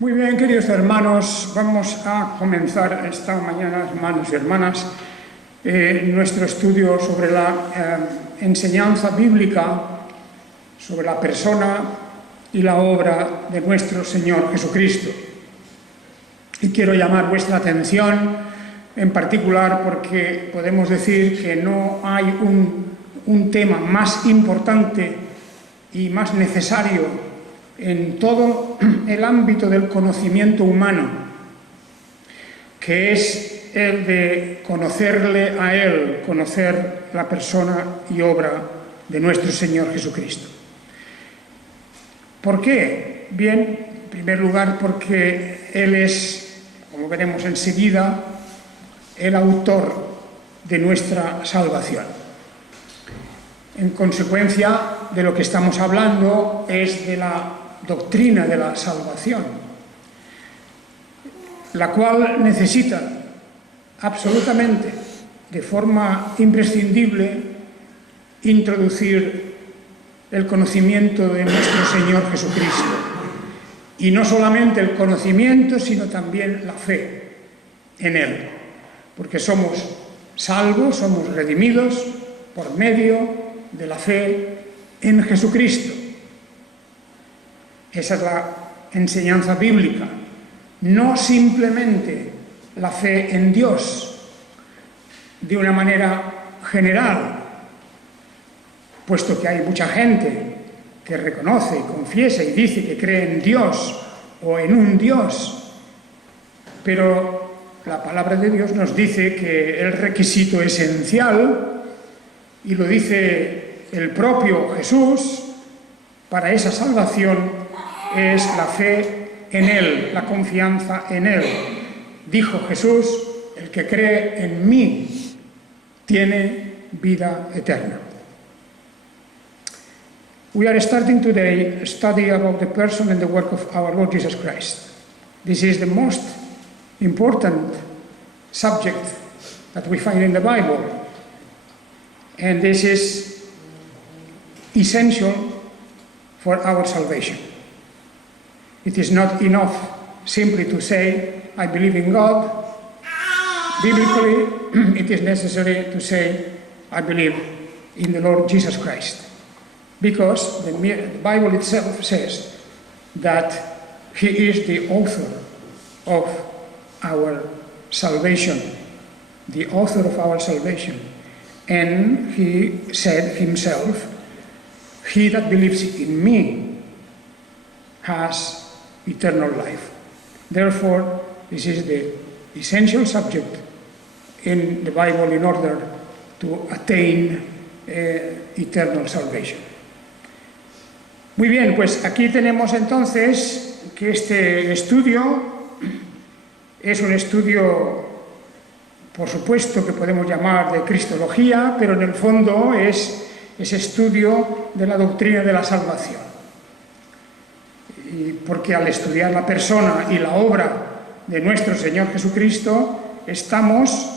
Muy bien, queridos hermanos, vamos a comenzar esta mañana, hermanos y hermanas, nuestro estudio sobre la enseñanza bíblica, sobre la persona y la obra de nuestro Señor Jesucristo. Y quiero llamar vuestra atención en particular porque podemos decir que no hay un tema más importante y más necesario en todo el ámbito del conocimiento humano, que es el de conocerle a Él, conocer la persona y obra de nuestro Señor Jesucristo. ¿Por qué? Bien, en primer lugar porque Él es, como veremos enseguida, el autor de nuestra salvación. En consecuencia de lo que estamos hablando es de la doctrina de la salvación, la cual necesita absolutamente, de forma imprescindible, introducir el conocimiento de nuestro Señor Jesucristo. Y no solamente el conocimiento, sino también la fe en Él, porque somos salvos, somos redimidos por medio de la fe en Jesucristo. Esa es la enseñanza bíblica, no simplemente la fe en Dios de una manera general, puesto que hay mucha gente que reconoce, confiesa y dice que cree en Dios o en un Dios, pero la palabra de Dios nos dice que el requisito esencial, y lo dice el propio Jesús, para esa salvación es la fe en Él, la confianza en Él. Dijo Jesús: el que cree en mí tiene vida eterna. We are starting today a study about the person and the work of our Lord Jesus Christ. This is the most important subject that we find in the Bible, and this is essential for our salvation. It is not enough simply to say, I believe in God. Biblically, it is necessary to say, I believe in the Lord Jesus Christ. Because the Bible itself says that He is the author of our salvation. The author of our salvation. And He said Himself, he that believes in me has eternal life. Therefore, this is the essential subject in the Bible in order to attain eternal salvation. Muy bien, pues aquí tenemos entonces que este estudio es un estudio, por supuesto, que podemos llamar de cristología, pero en el fondo es ese estudio de la doctrina de la salvación. Y porque al estudiar la persona y la obra de nuestro Señor Jesucristo, estamos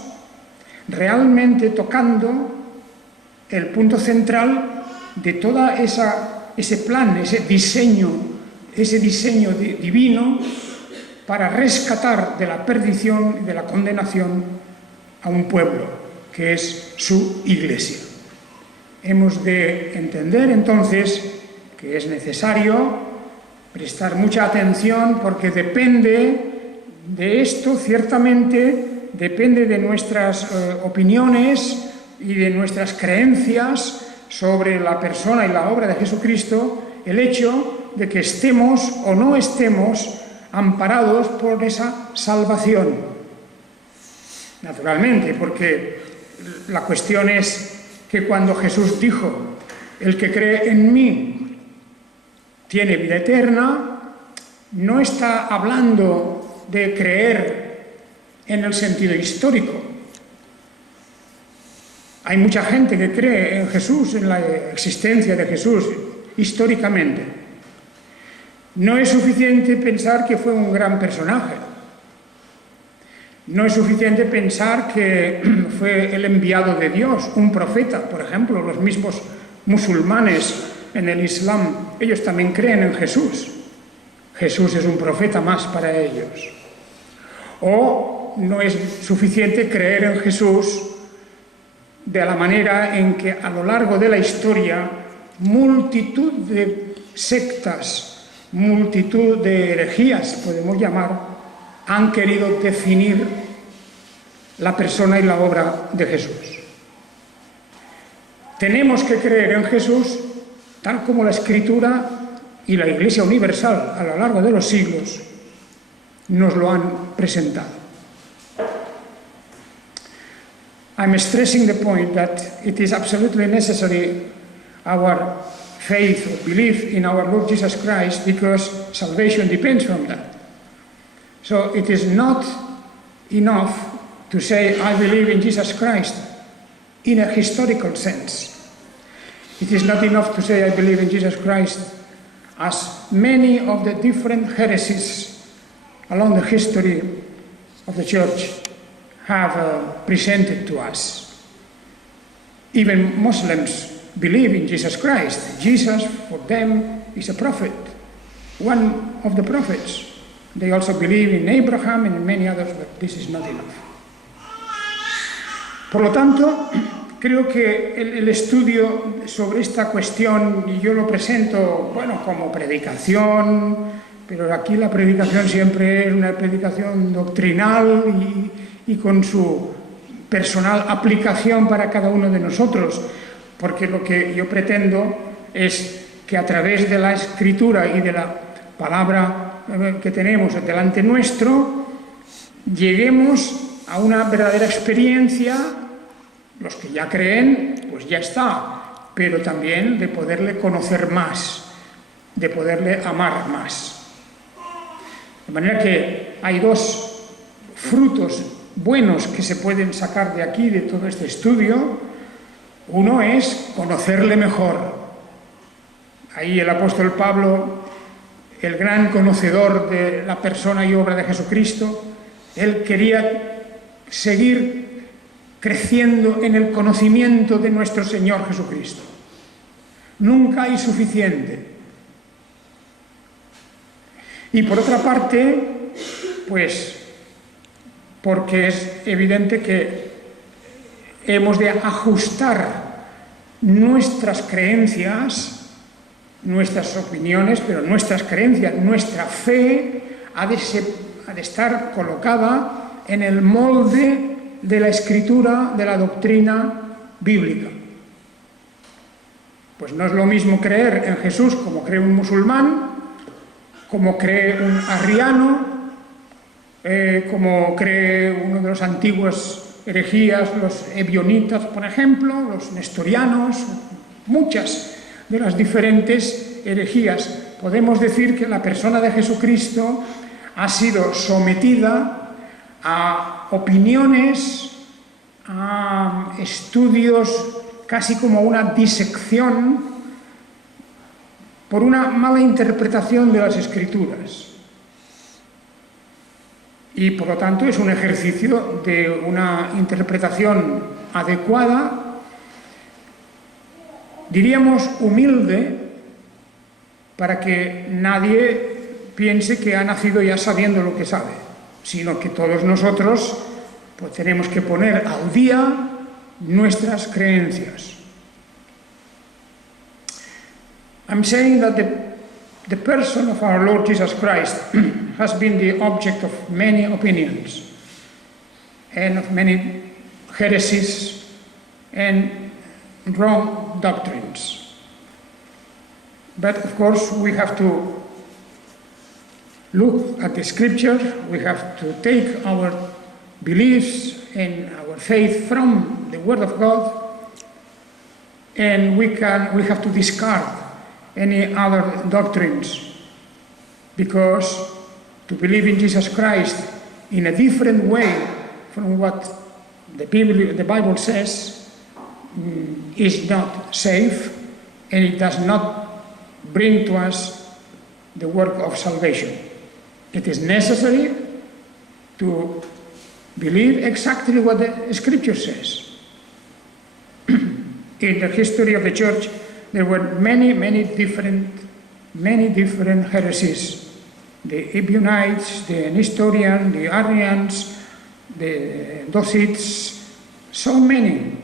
realmente tocando el punto central de toda ese plan, ese diseño divino para rescatar de la perdición y de la condenación a un pueblo, que es su Iglesia. Hemos de entender entonces que es necesario prestar mucha atención, porque depende de esto, ciertamente, depende de nuestras opiniones y de nuestras creencias sobre la persona y la obra de Jesucristo, el hecho de que estemos o no estemos amparados por esa salvación. Naturalmente, porque la cuestión es que cuando Jesús dijo, el que cree en mí tiene vida eterna, no está hablando de creer en el sentido histórico. Hay mucha gente que cree en Jesús, en la existencia de Jesús, históricamente. No es suficiente pensar que fue un gran personaje. No es suficiente pensar que fue el enviado de Dios, un profeta, por ejemplo. Los mismos musulmanes en el Islam, ellos también creen en Jesús. Jesús es un profeta más para ellos. O no es suficiente creer en Jesús de la manera en que a lo largo de la historia multitud de sectas, multitud de herejías, podemos llamar, han querido definir la persona y la obra de Jesús. Tenemos que creer en Jesús tal como la Escritura y la Iglesia Universal a lo largo de los siglos nos lo han presentado. I'm stressing the point that it is absolutely necessary our faith or belief in our Lord Jesus Christ, because salvation depends from that. So it is not enough to say, I believe in Jesus Christ in a historical sense. It is not enough to say, I believe in Jesus Christ, as many of the different heresies along the history of the Church have presented to us. Even Muslims believe in Jesus Christ. Jesus, for them, is a prophet, one of the prophets. They also believe in Abraham and in many others, but this is not enough. Por lo tanto, creo que el estudio sobre esta cuestión, y yo lo presento, bueno, como predicación, pero aquí la predicación siempre es una predicación doctrinal y con su personal aplicación para cada uno de nosotros, porque lo que yo pretendo es que a través de la Escritura y de la palabra que tenemos delante nuestro, lleguemos a una verdadera experiencia. Los que ya creen, pues ya está, pero también de poderle conocer más, de poderle amar más. De manera que hay dos frutos buenos que se pueden sacar de aquí, de todo este estudio. Uno es conocerle mejor. Ahí el apóstol Pablo, el gran conocedor de la persona y obra de Jesucristo, él quería seguir creciendo en el conocimiento de nuestro Señor Jesucristo. Nunca hay suficiente. Y por otra parte, pues, porque es evidente que hemos de ajustar nuestras creencias, nuestras opiniones, pero nuestras creencias, nuestra fe ha de estar colocada en el molde de la Escritura, de la doctrina bíblica. Pues no es lo mismo creer en Jesús como cree un musulmán, como cree un arriano, como cree uno de los antiguos herejías, los ebionitas, por ejemplo, los nestorianos, muchas de las diferentes herejías. Podemos decir que la persona de Jesucristo ha sido sometida a opiniones, a estudios, casi como una disección por una mala interpretación de las Escrituras. Y por lo tanto es un ejercicio de una interpretación adecuada, diríamos humilde, para que nadie piense que ha nacido ya sabiendo lo que sabe, sino que todos nosotros pues tenemos que poner al día nuestras creencias. I'm saying that the person of our Lord Jesus Christ has been the object of many opinions and of many heresies and wrong doctrines. But of course we have to look at the Scripture, we have to take our beliefs and our faith from the Word of God, and we have to discard any other doctrines, because to believe in Jesus Christ in a different way from what the Bible says is not safe, and it does not bring to us the work of salvation. It is necessary to believe exactly what the Scripture says. In the history of the Church, there were many different heresies the Ebionites, the Nestorians, the Arians, the Docites, so many.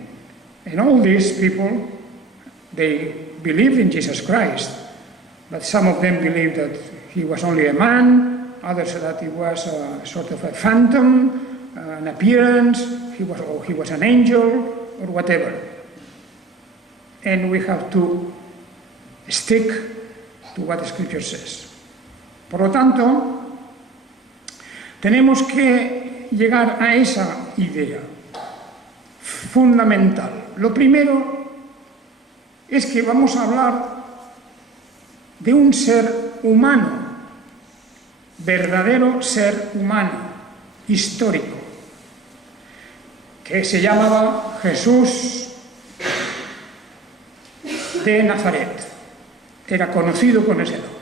And all these people, they believed in Jesus Christ, but some of them believed that he was only a man, others that he was a sort of a phantom, an appearance, he was an angel, or whatever. And we have to stick to what the Scripture says. Por lo tanto, tenemos que llegar a esa idea fundamental. Lo primero es que vamos a hablar de un ser humano, verdadero ser humano, histórico, que se llamaba Jesús de Nazaret. Era conocido con ese nombre.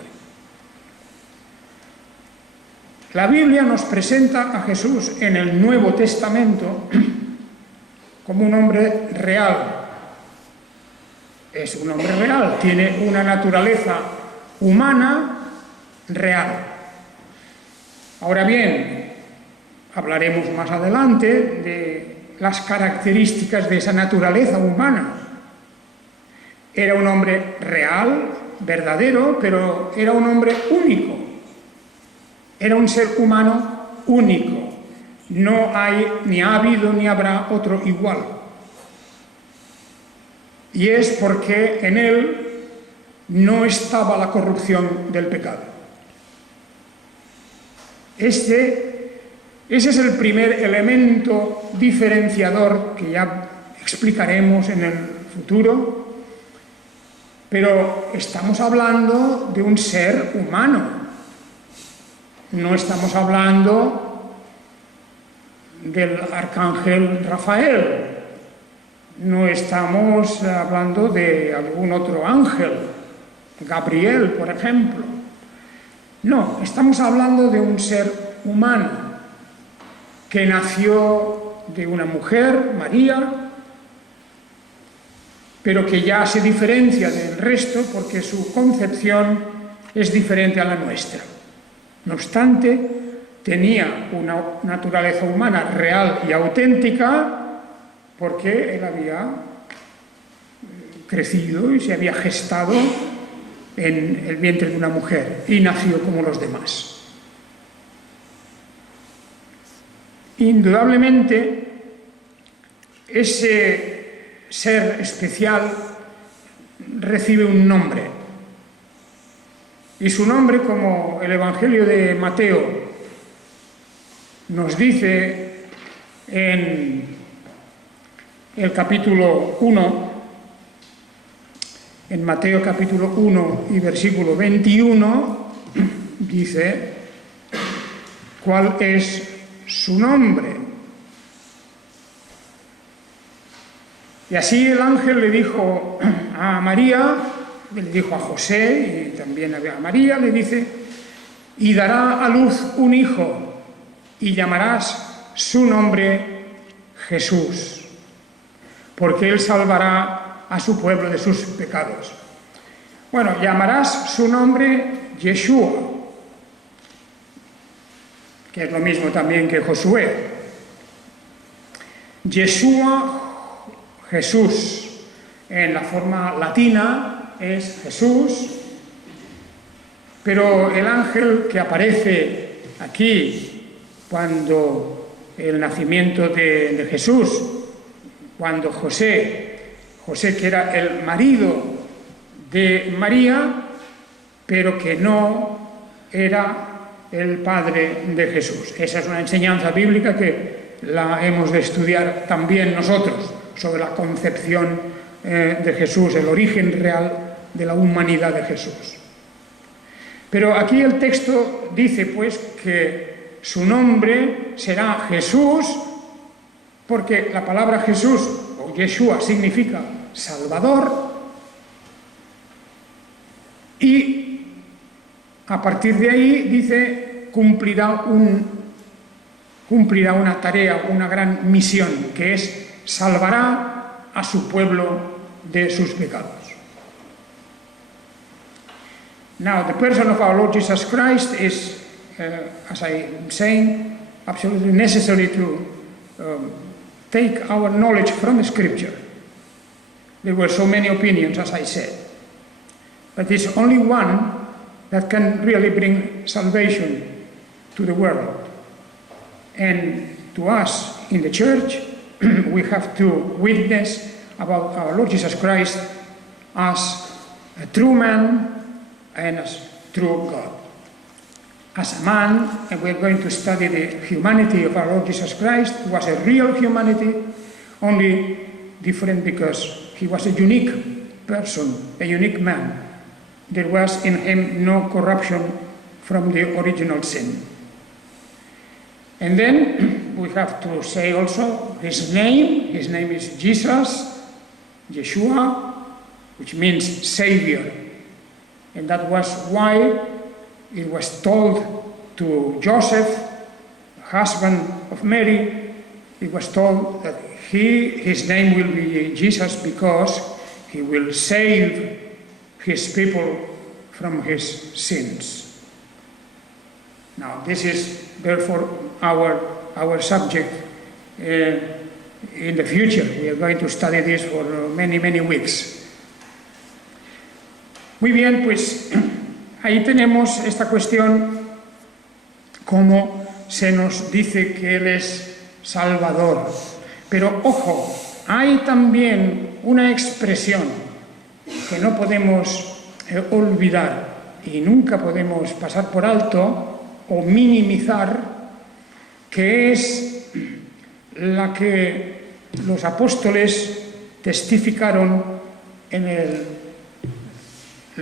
La Biblia nos presenta a Jesús en el Nuevo Testamento como un hombre real. Es un hombre real, tiene una naturaleza humana real. Ahora bien, hablaremos más adelante de las características de esa naturaleza humana. Era un hombre real, verdadero, pero era un hombre único. Era un ser humano único. No hay, ni ha habido, ni habrá otro igual. Y es porque en él no estaba la corrupción del pecado. Ese es el primer elemento diferenciador que ya explicaremos en el futuro, pero estamos hablando de un ser humano. No estamos hablando del arcángel Rafael, no estamos hablando de algún otro ángel, Gabriel, por ejemplo. No, estamos hablando de un ser humano que nació de una mujer, María, pero que ya se diferencia del resto porque su concepción es diferente a la nuestra. No obstante, tenía una naturaleza humana real y auténtica porque él había crecido y se había gestado en el vientre de una mujer y nació como los demás. Indudablemente, ese ser especial recibe un nombre. Y su nombre, como el Evangelio de Mateo nos dice en el capítulo 1, en Mateo capítulo 1 y versículo 21, dice cuál es su nombre. Y así el ángel le dijo a María, le dijo a José y también a María, le dice: y dará a luz un hijo y llamarás su nombre Jesús, porque él salvará a su pueblo de sus pecados. Bueno, llamarás su nombre Yeshua, que es lo mismo también que Josué. Yeshua, Jesús, en la forma latina es Jesús, pero el ángel que aparece aquí cuando el nacimiento de Jesús, cuando José que era el marido de María, pero que no era el padre de Jesús. Esa es una enseñanza bíblica que la hemos de estudiar también nosotros, sobre la concepción de Jesús, el origen real de la humanidad de Jesús. Pero aquí el texto dice pues que su nombre será Jesús, porque la palabra Jesús o Yeshua significa Salvador, y a partir de ahí dice cumplirá una tarea, una gran misión, que es salvará a su pueblo de sus pecados. Now, the person of our Lord Jesus Christ is as I'm saying, absolutely necessary to take our knowledge from Scripture. There were so many opinions, as I said, but there's only one that can really bring salvation to the world. And to us in the church, we have to witness about our Lord Jesus Christ as a true man and as true God. As a man, and we're going to study the humanity of our Lord Jesus Christ, who was a real humanity, only different because he was a unique person, a unique man. There was in him no corruption from the original sin. And then we have to say also his name is Jesus, Yeshua, which means Savior. And that was why it was told to Joseph, the husband of Mary, it was told that his name will be Jesus because he will save his people from his sins. Now, this is therefore our subject in the future. We are going to study this for many, many weeks. Muy bien, pues ahí tenemos esta cuestión, cómo se nos dice que Él es Salvador. Pero ojo, hay también una expresión que no podemos olvidar y nunca podemos pasar por alto o minimizar, que es la que los apóstoles testificaron en el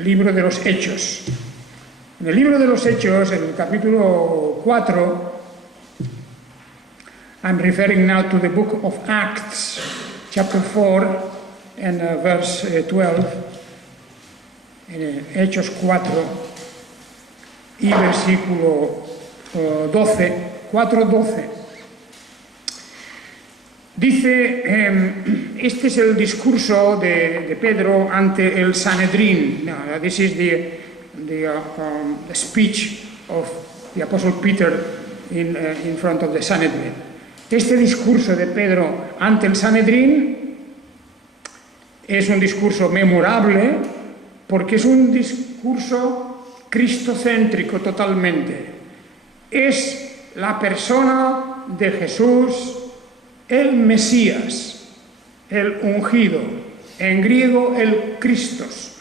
libro de los Hechos. En el libro de los Hechos, en el capítulo 4, I'm referring now to the book of Acts, chapter 4 and verse 12, en Hechos 4 y versículo 12, 4:12. Dice, este es el discurso de Pedro ante el Sanedrín. Now, this is the speech of the Apostle Peter in front of the Sanhedrin. Este discurso de Pedro ante el Sanedrín es un discurso memorable porque es un discurso cristocéntrico totalmente. Es la persona de Jesús, el Mesías, el ungido, en griego el Christos,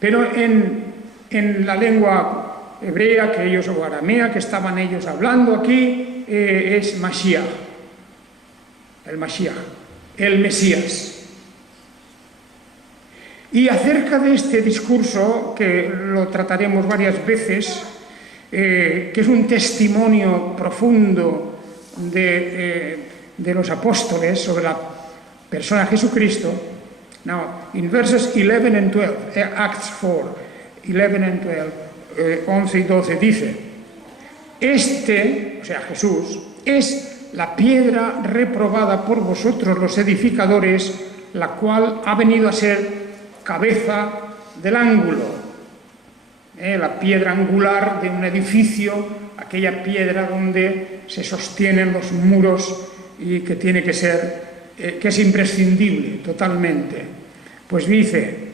pero en la lengua hebrea que ellos, o aramea que estaban ellos hablando aquí, es Mashiach, el Mashiach, el Mesías. Y acerca de este discurso, que lo trataremos varias veces, que es un testimonio profundo de los apóstoles sobre la persona de Jesucristo. Now, in verses 11 and 12, Acts 4, 11 and 12, 11 y 12 dice, este, o sea Jesús, es la piedra reprobada por vosotros los edificadores, la cual ha venido a ser cabeza del ángulo. La piedra angular de un edificio, aquella piedra donde se sostienen los muros y que tiene que ser, que es imprescindible totalmente. Pues dice,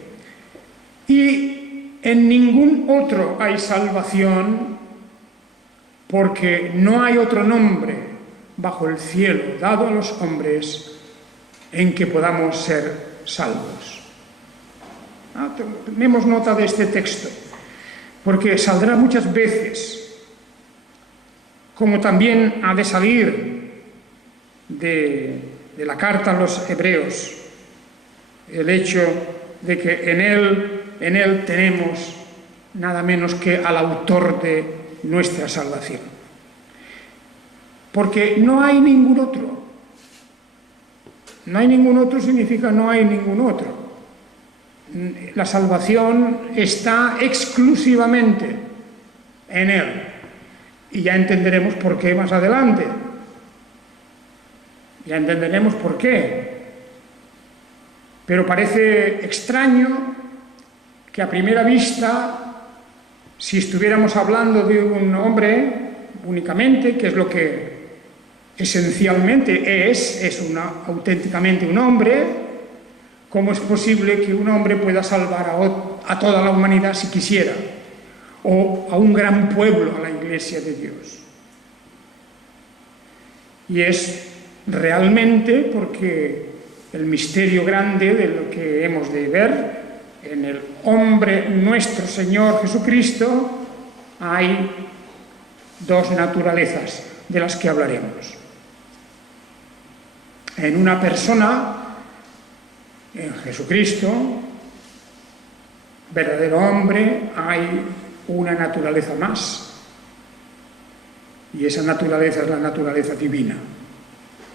y en ningún otro hay salvación, porque no hay otro nombre bajo el cielo dado a los hombres en que podamos ser salvos. Tomemos nota de este texto, porque saldrá muchas veces, como también ha de salir de la carta a los hebreos, el hecho de que en él tenemos nada menos que al autor de nuestra salvación. Porque no hay ningún otro. No hay ningún otro significa no hay ningún otro. La salvación está exclusivamente en Él. Y ya entenderemos por qué más adelante. Ya entenderemos por qué. Pero parece extraño que a primera vista, si estuviéramos hablando de un hombre únicamente, que es lo que esencialmente es auténticamente un hombre. ¿Cómo es posible que un hombre pueda salvar a toda la humanidad si quisiera? O a un gran pueblo, a la Iglesia de Dios. Y es realmente porque el misterio grande de lo que hemos de ver en el hombre nuestro Señor Jesucristo hay dos naturalezas de las que hablaremos. En una persona, en Jesucristo, verdadero hombre, hay una naturaleza más. Y esa naturaleza es la naturaleza divina,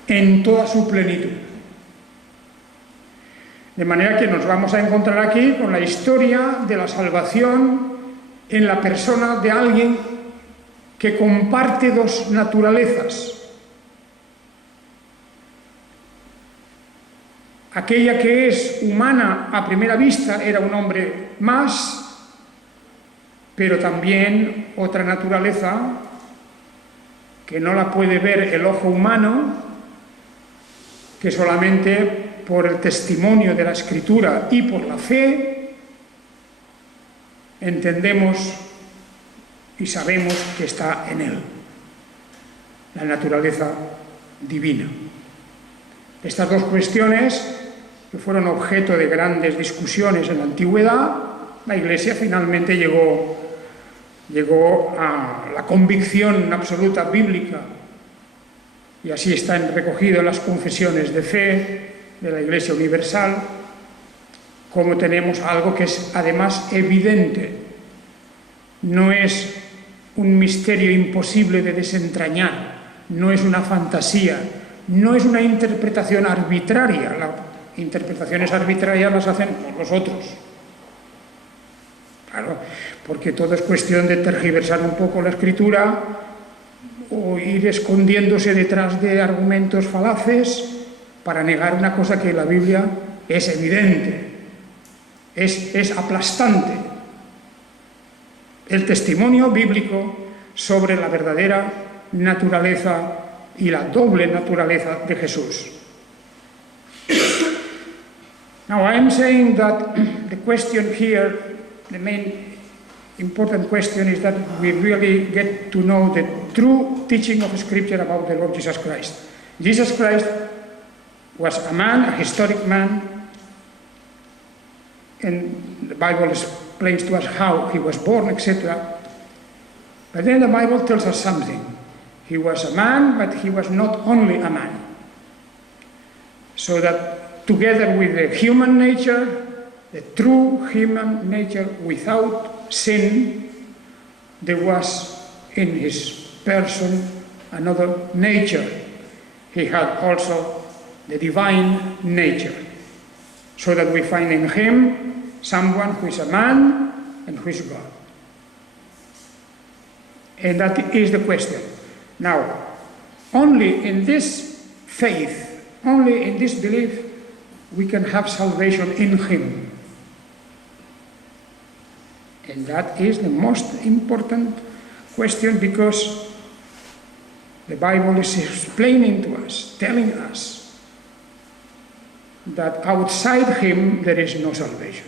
en toda su plenitud. De manera que nos vamos a encontrar aquí con la historia de la salvación en la persona de alguien que comparte dos naturalezas. Aquella que es humana a primera vista era un hombre más, pero también otra naturaleza que no la puede ver el ojo humano, que solamente por el testimonio de la Escritura y por la fe entendemos y sabemos que está en él, la naturaleza divina. Estas dos cuestiones, que fueron objeto de grandes discusiones en la antigüedad, la Iglesia finalmente llegó a la convicción absoluta bíblica, y así está recogido en las confesiones de fe de la Iglesia Universal, como tenemos algo que es además evidente, no es un misterio imposible de desentrañar, no es una fantasía, no es una interpretación arbitraria. Las interpretaciones arbitrarias las hacen los otros. Claro, porque todo es cuestión de tergiversar un poco la Escritura o ir escondiéndose detrás de argumentos falaces para negar una cosa que la Biblia es evidente, es aplastante. El testimonio bíblico sobre la verdadera naturaleza y la doble naturaleza de Jesús. Now I am saying that the question here, the main important question is that we really get to know the true teaching of Scripture about the Lord Jesus Christ. Jesus Christ was a man, a historic man, and the Bible explains to us how he was born, etc. But then the Bible tells us something. He was a man, but he was not only a man. So that together with the human nature, the true human nature without sin, there was in his person another nature. He had also the divine nature, so that we find in him someone who is a man and who is God. And that is the question. Now, only in this faith, only in this belief, we can have salvation in him. And that is the most important question, because the Bible is explaining to us, telling us that outside him there is no salvation.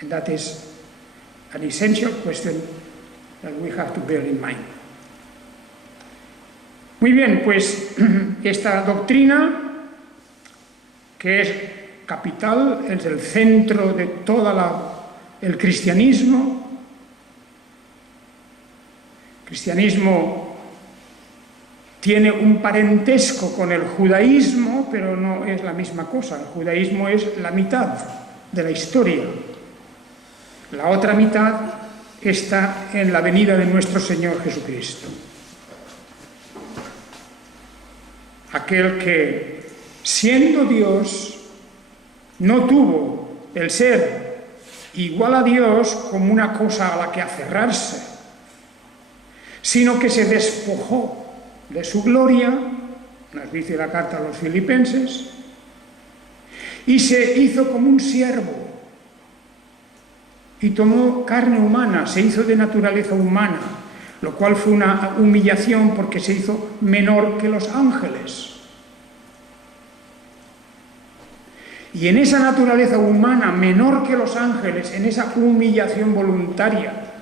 And that is an essential question that we have to bear in mind. Muy bien, pues esta doctrina, que es capital, es el centro de todo el cristianismo. El cristianismo tiene un parentesco con el judaísmo, pero no es la misma cosa. El judaísmo es la mitad de la historia. La otra mitad está en la venida de nuestro Señor Jesucristo. Aquel que, siendo Dios, no tuvo el ser igual a Dios como una cosa a la que aferrarse, sino que se despojó de su gloria, nos dice la carta a los Filipenses, y se hizo como un siervo, y tomó carne humana, se hizo de naturaleza humana, lo cual fue una humillación porque se hizo menor que los ángeles. Y en esa naturaleza humana, menor que los ángeles, en esa humillación voluntaria,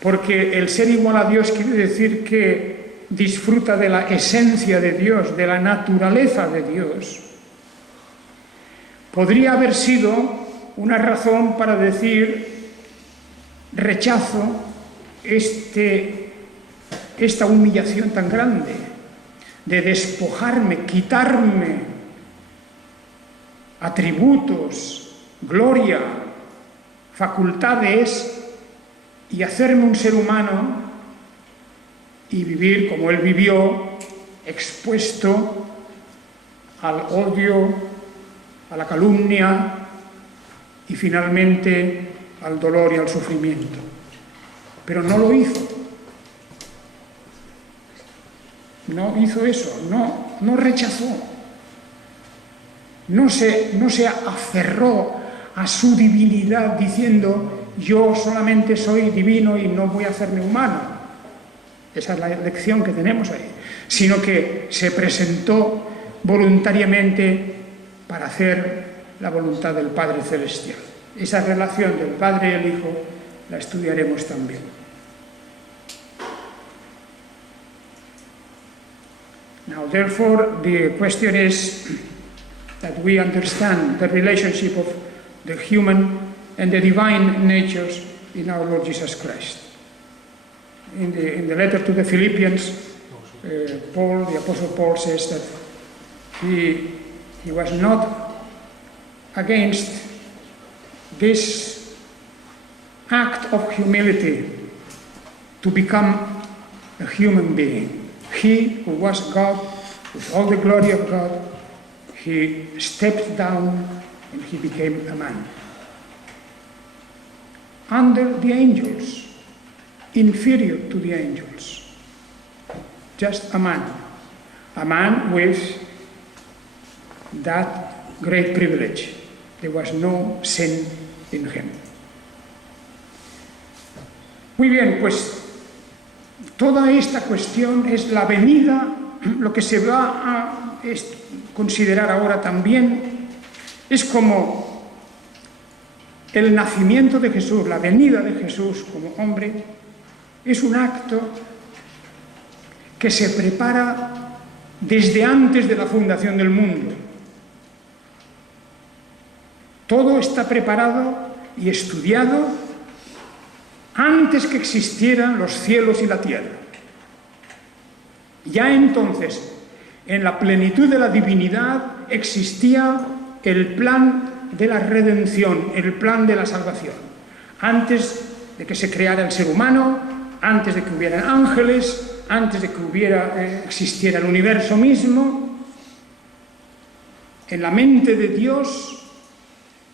porque el ser igual a Dios quiere decir que disfruta de la esencia de Dios, de la naturaleza de Dios, podría haber sido una razón para decir: rechazo esta humillación tan grande, de despojarme, quitarme atributos, gloria, facultades y hacerme un ser humano y vivir como él vivió, expuesto al odio, a la calumnia y finalmente al dolor y al sufrimiento. Pero no lo hizo. No hizo eso, no rechazó. No se aferró a su divinidad diciendo: yo solamente soy divino y no voy a hacerme humano. Esa es la lección que tenemos ahí. Sino que se presentó voluntariamente para hacer la voluntad del Padre Celestial. Esa relación del Padre y el Hijo la estudiaremos también. Now, therefore, the question is that we understand the relationship of the human and the divine natures in our Lord Jesus Christ. In the letter to the Philippians, Paul, the Apostle Paul, says that he was not against this act of humility to become a human being. He who was God, with all the glory of God, he stepped down and he became a man. Under the angels, inferior to the angels. Just a man with that great privilege. There was no sin in him. Muy bien, pues toda esta cuestión es la venida, lo que se va a considerar ahora también, es como el nacimiento de Jesús, la venida de Jesús como hombre, es un acto que se prepara desde antes de la fundación del mundo. Todo está preparado y estudiado antes que existieran los cielos y la tierra. Ya entonces, en la plenitud de la divinidad, existía el plan de la redención, el plan de la salvación. Antes de que se creara el ser humano, antes de que hubieran ángeles, antes de que existiera el universo mismo, en la mente de Dios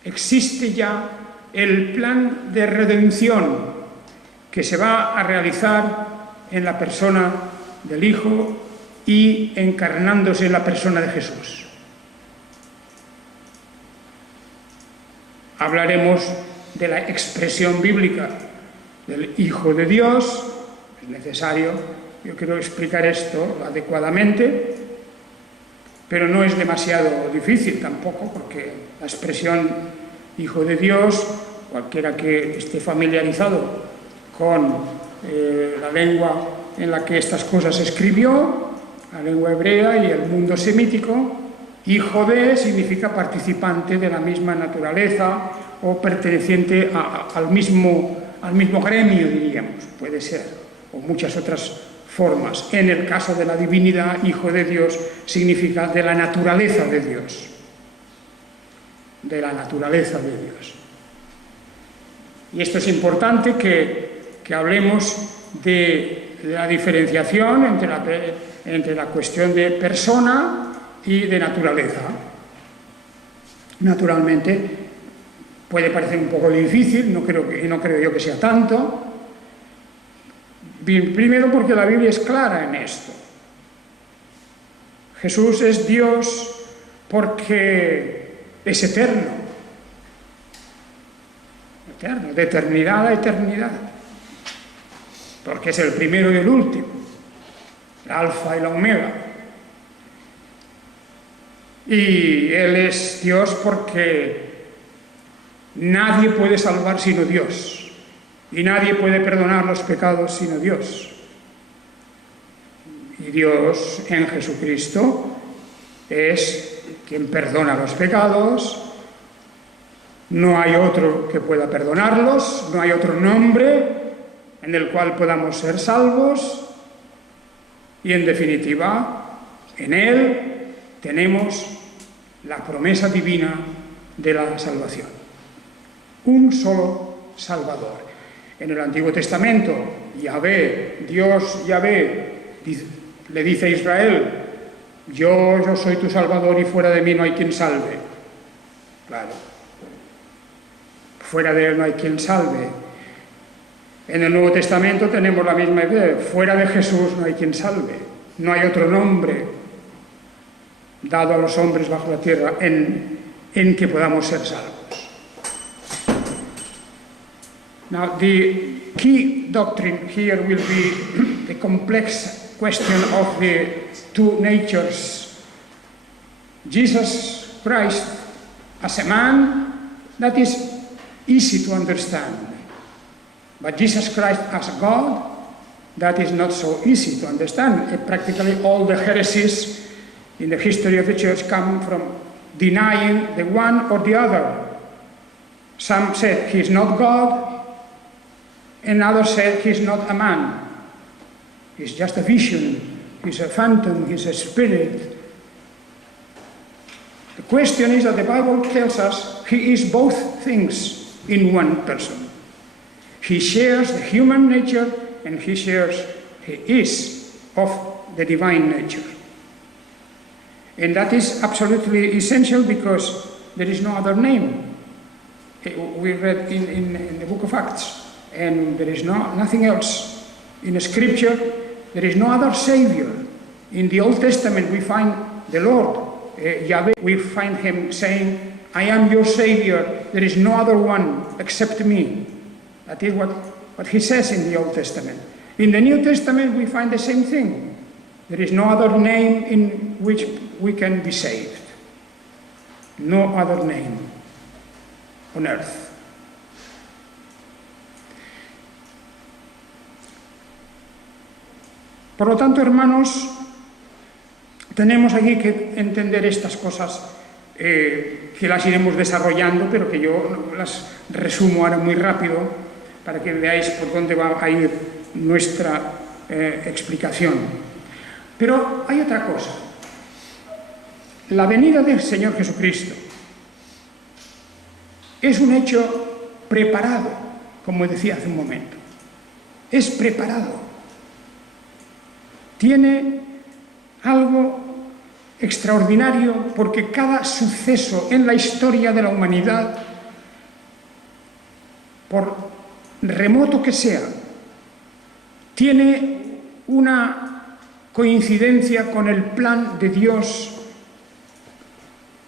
existe ya el plan de redención que se va a realizar en la persona del Hijo y encarnándose en la persona de Jesús. Hablaremos de la expresión bíblica del Hijo de Dios. Es necesario, yo quiero explicar esto adecuadamente, pero no es demasiado difícil tampoco, porque la expresión Hijo de Dios, cualquiera que esté familiarizado con la lengua en la que estas cosas se escribió, la lengua hebrea y el mundo semítico, hijo de significa participante de la misma naturaleza o perteneciente al mismo gremio, diríamos, puede ser, o muchas otras formas. En el caso de la divinidad, hijo de Dios significa de la naturaleza de Dios. De la naturaleza de Dios. Y esto es importante que hablemos de la diferenciación entre la cuestión de persona y de naturaleza. Naturalmente, puede parecer un poco difícil, no creo yo que sea tanto. Bien, primero porque la Biblia es clara en esto. Jesús es Dios porque es eterno. eterno, de eternidad a eternidad, porque es el primero y el último, el alfa y la omega. Y Él es Dios porque nadie puede salvar sino Dios, y nadie puede perdonar los pecados sino Dios. Y Dios en Jesucristo es quien perdona los pecados. No hay otro que pueda perdonarlos, no hay otro nombre en el cual podamos ser salvos, y en definitiva, en Él tenemos la promesa divina de la salvación. Un solo Salvador. En el Antiguo Testamento, Yahvé, Dios Yahvé, le dice a Israel: yo soy tu Salvador y fuera de mí no hay quien salve. Claro, fuera de Él no hay quien salve. En el Nuevo Testamento tenemos la misma idea: fuera de Jesús no hay quien salve. No hay otro nombre dado a los hombres bajo la tierra en que podamos ser salvos. Now, the key doctrine here will be the complex question of the two natures. Jesus Christ as a man, that is easy to understand. But Jesus Christ as God, that is not so easy to understand. Practically all the heresies in the history of the church come from denying the one or the other. Some said he is not God, and others said he is not a man. He's just a vision, he's a phantom, he's a spirit. The question is that the Bible tells us he is both things in one person. He shares the human nature and he is of the divine nature. And that is absolutely essential because there is no other name. We read in the book of Acts, and there is nothing else. In Scripture, there is no other Savior. In the Old Testament, we find the Lord, Yahweh, we find him saying, I am your Savior, there is no other one except me. That is what he says in the Old Testament. In the New Testament, we find the same thing. There is no other name in which we can be saved. No other name on earth. Por lo tanto, hermanos, tenemos aquí que entender estas cosas que las iremos desarrollando, pero que yo las resumo ahora muy rápido para que veáis por dónde va a ir nuestra explicación. Pero hay otra cosa. La venida del Señor Jesucristo es un hecho preparado, como decía hace un momento. Es preparado. Tiene algo extraordinario porque cada suceso en la historia de la humanidad, por remoto que sea, tiene una coincidencia con el plan de Dios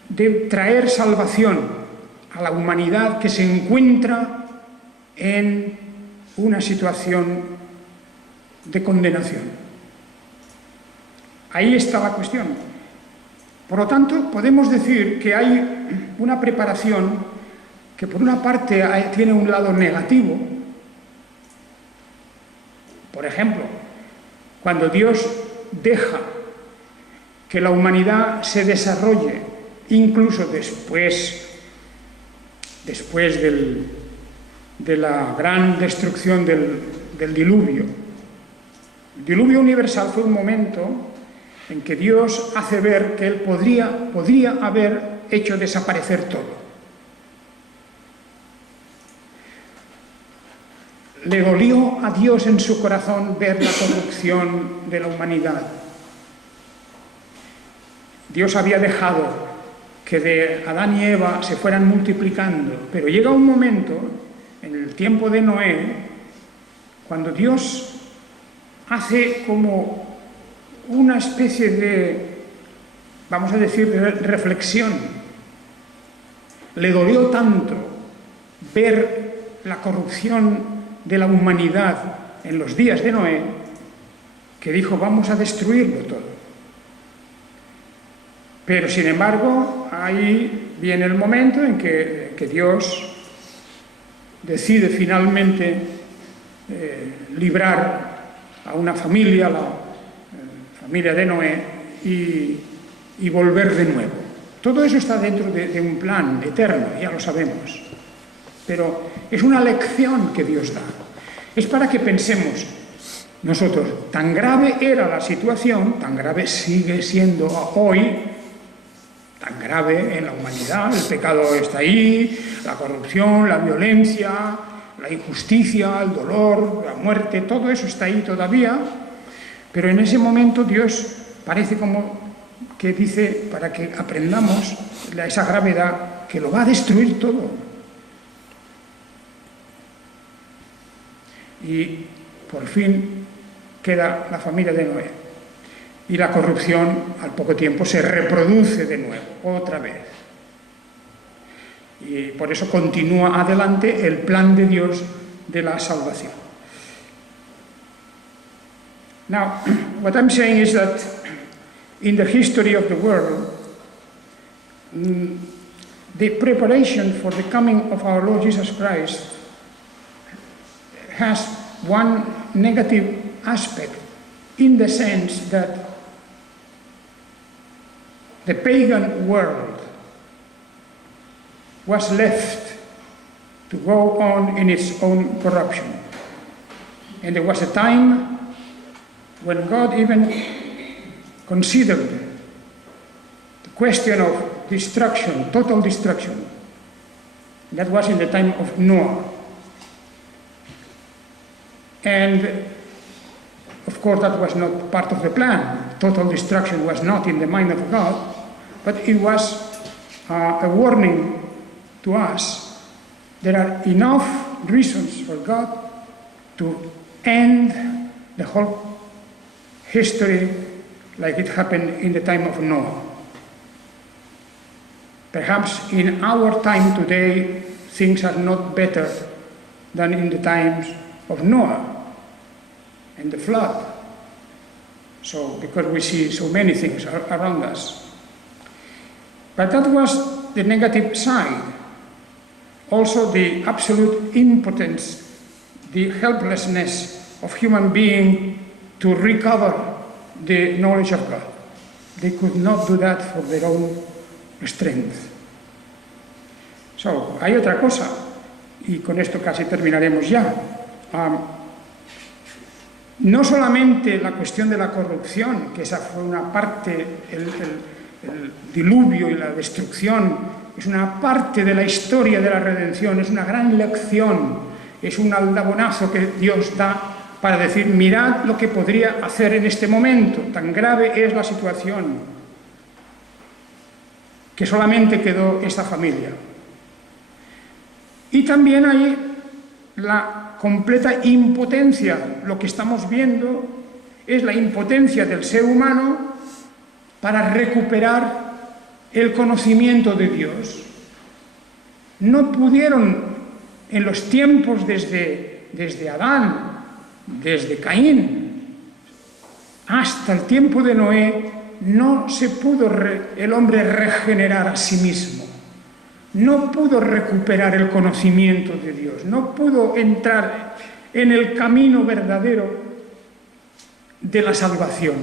de traer salvación a la humanidad que se encuentra en una situación de condenación. Ahí está la cuestión. Por lo tanto, podemos decir que hay una preparación que por una parte tiene un lado negativo. Por ejemplo, cuando Dios deja que la humanidad se desarrolle, incluso después de la gran destrucción del diluvio. El diluvio universal fue un momento en que Dios hace ver que Él podría haber hecho desaparecer todo. Le dolió a Dios en su corazón ver la corrupción de la humanidad. Dios había dejado que de Adán y Eva se fueran multiplicando, pero llega un momento, en el tiempo de Noé, cuando Dios hace como una especie de, vamos a decir, de reflexión. Le dolió tanto ver la corrupción de la humanidad en los días de Noé, que dijo, vamos a destruirlo todo. Pero, sin embargo, ahí viene el momento en que Dios decide finalmente librar a una familia, la familia de Noé, y volver de nuevo. Todo eso está dentro de un plan eterno, ya lo sabemos. Pero es una lección que Dios da. Es para que pensemos nosotros, tan grave era la situación, tan grave sigue siendo hoy, tan grave en la humanidad, el pecado está ahí, la corrupción, la violencia, la injusticia, el dolor, la muerte, todo eso está ahí todavía, pero en ese momento Dios parece como que dice, para que aprendamos esa gravedad, que lo va a destruir todo. Y por fin queda la familia de Noé. Y la corrupción al poco tiempo se reproduce de nuevo, otra vez. Y por eso continúa adelante el plan de Dios de la salvación. Now, what I'm saying is that in the history of the world, the preparation for the coming of our Lord Jesus Christ has one negative aspect, in the sense that the pagan world was left to go on in its own corruption. And there was a time when God even considered the question of destruction, total destruction. That was in the time of Noah. And of course that was not part of the plan. Total destruction was not in the mind of God, but it was a warning to us. There are enough reasons for God to end the whole history like it happened in the time of Noah. Perhaps in our time today, things are not better than in the times of Noah and the flood. So, because we see so many things around us. But that was the negative side. Also the absolute impotence, the helplessness of human being to recover the knowledge of God. They could not do that for their own strength. So, hay otra cosa, y con esto casi terminaremos ya. No solamente la cuestión de la corrupción, que esa fue una parte, el diluvio y la destrucción, es una parte de la historia de la redención, es una gran lección, es un aldabonazo que Dios da para decir, mirad lo que podría hacer en este momento, tan grave es la situación, que solamente quedó esta familia. Y también hay la completa impotencia. Lo que estamos viendo es la impotencia del ser humano para recuperar el conocimiento de Dios. No pudieron en los tiempos desde Adán, desde Caín, hasta el tiempo de Noé, no se pudo el hombre regenerar a sí mismo. No pudo recuperar el conocimiento de Dios, no pudo entrar en el camino verdadero de la salvación.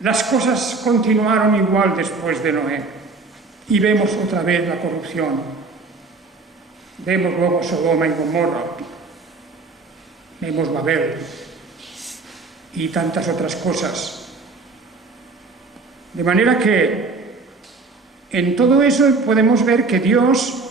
Las cosas continuaron igual después de Noé y vemos otra vez la corrupción. Vemos luego Sodoma y Gomorra, vemos Babel y tantas otras cosas. De manera que en todo eso podemos ver que Dios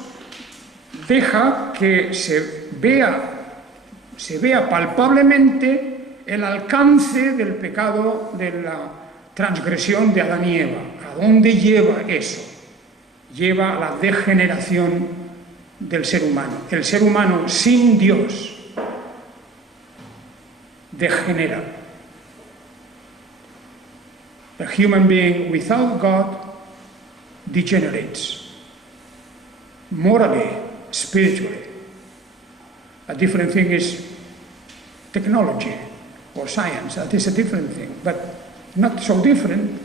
deja que se vea palpablemente el alcance del pecado, de la transgresión de Adán y Eva. ¿A dónde lleva eso? Lleva a la degeneración del ser humano. El ser humano sin Dios degenera. The human being without God degenerates, morally, spiritually. A different thing is technology or science. That is a different thing, but not so different,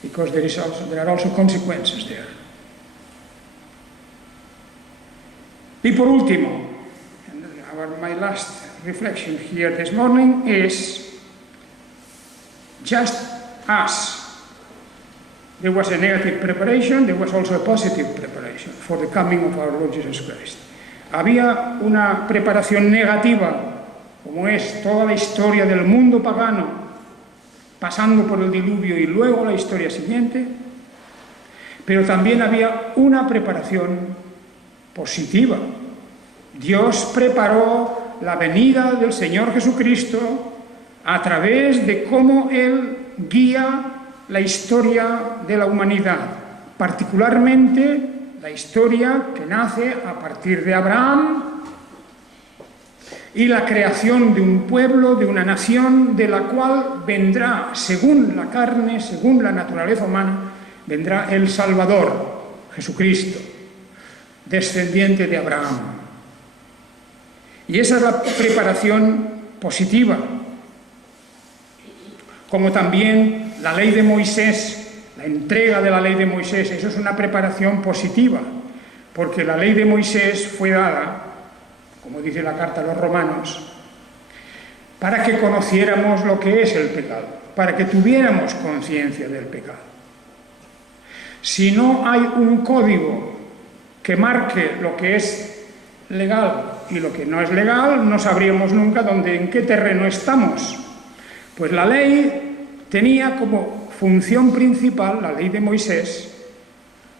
because there are also consequences there. Y por último, my last reflection here this morning is, just as there was a negative preparation, there was also a positive preparation for the coming of our Lord Jesus Christ. Había una preparación negativa, como es toda la historia del mundo pagano, pasando por el diluvio y luego la historia siguiente, pero también había una preparación positiva. Dios preparó la venida del Señor Jesucristo a través de cómo Él guía la historia de la humanidad, particularmente la historia que nace a partir de Abraham y la creación de un pueblo, de una nación, de la cual vendrá, según la carne, según la naturaleza humana, vendrá el Salvador, Jesucristo, descendiente de Abraham. Y esa es la preparación positiva, como también la ley de Moisés, la entrega de la ley de Moisés, eso es una preparación positiva, porque la ley de Moisés fue dada, como dice la carta a los romanos, para que conociéramos lo que es el pecado, para que tuviéramos conciencia del pecado. Si no hay un código que marque lo que es legal y lo que no es legal, no sabríamos nunca en qué terreno estamos. Pues la ley tenía como función principal, la ley de Moisés,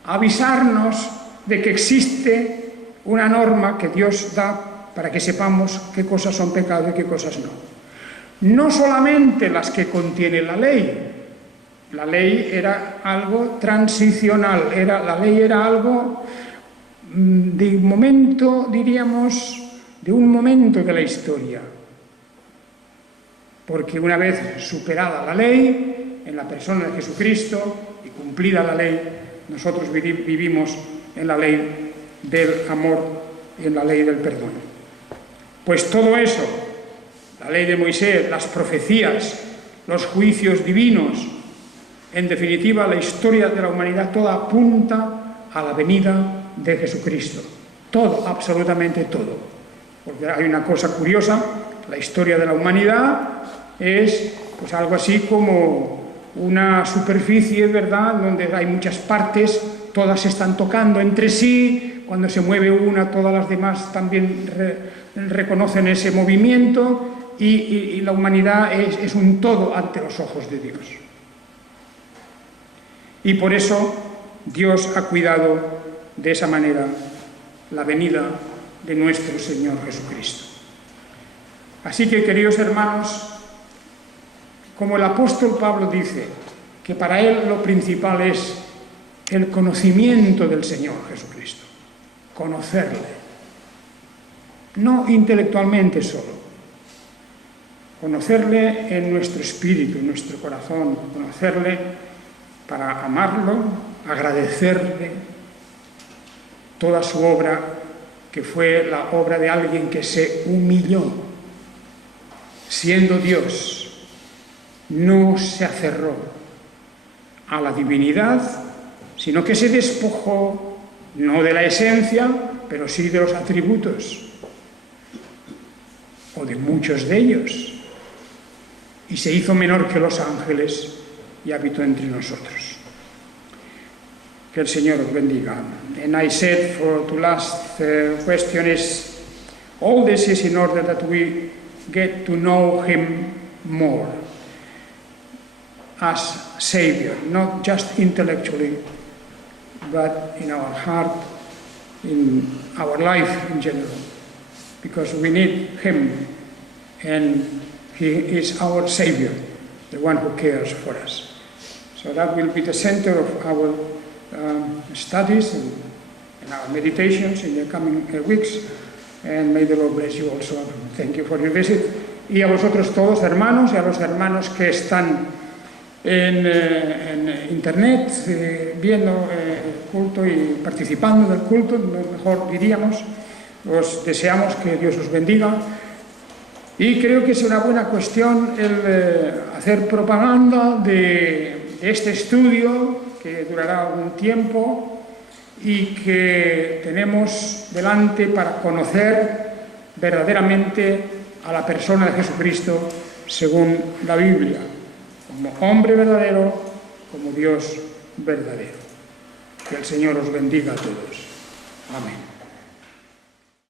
avisarnos de que existe una norma que Dios da para que sepamos qué cosas son pecado y qué cosas no. No solamente las que contiene la ley era algo transicional, la ley era algo de un momento, diríamos, de un momento de la historia. Porque una vez superada la ley, en la persona de Jesucristo, y cumplida la ley, nosotros vivimos en la ley del amor y en la ley del perdón. Pues todo eso, la ley de Moisés, las profecías, los juicios divinos, en definitiva la historia de la humanidad toda apunta a la venida de Jesucristo. Todo, absolutamente todo. Porque hay una cosa curiosa, la historia de la humanidad es pues algo así como una superficie, ¿verdad?, donde hay muchas partes, todas se están tocando entre sí, cuando se mueve una, todas las demás también reconocen ese movimiento, y la humanidad es un todo ante los ojos de Dios. Y por eso Dios ha cuidado de esa manera la venida de nuestro Señor Jesucristo. Así que, queridos hermanos, como el apóstol Pablo dice, que para él lo principal es el conocimiento del Señor Jesucristo, conocerle, no intelectualmente solo, conocerle en nuestro espíritu, en nuestro corazón, conocerle para amarlo, agradecerle toda su obra, que fue la obra de alguien que se humilló, siendo Dios. No se aferró a la divinidad, sino que se despojó, no de la esencia, pero sí de los atributos, o de muchos de ellos, y se hizo menor que los ángeles y habitó entre nosotros. Que el Señor os bendiga. And I said to last question is, all this is in order that we get to know Him more as Savior, not just intellectually, but in our heart, in our life in general, because we need Him, and He is our Savior, the one who cares for us. So that will be the center of our studies and our meditations in the coming weeks, and may the Lord bless you also. Thank you for your visit. Y a vosotros todos, hermanos, y a los hermanos que están en internet viendo el culto y participando del culto, mejor diríamos, Os deseamos que Dios os bendiga y creo que es una buena cuestión el hacer propaganda de este estudio que durará un tiempo y que tenemos delante para conocer verdaderamente a la persona de Jesucristo según la Biblia, como hombre verdadero, como Dios verdadero. Que el Señor os bendiga a todos. Amén.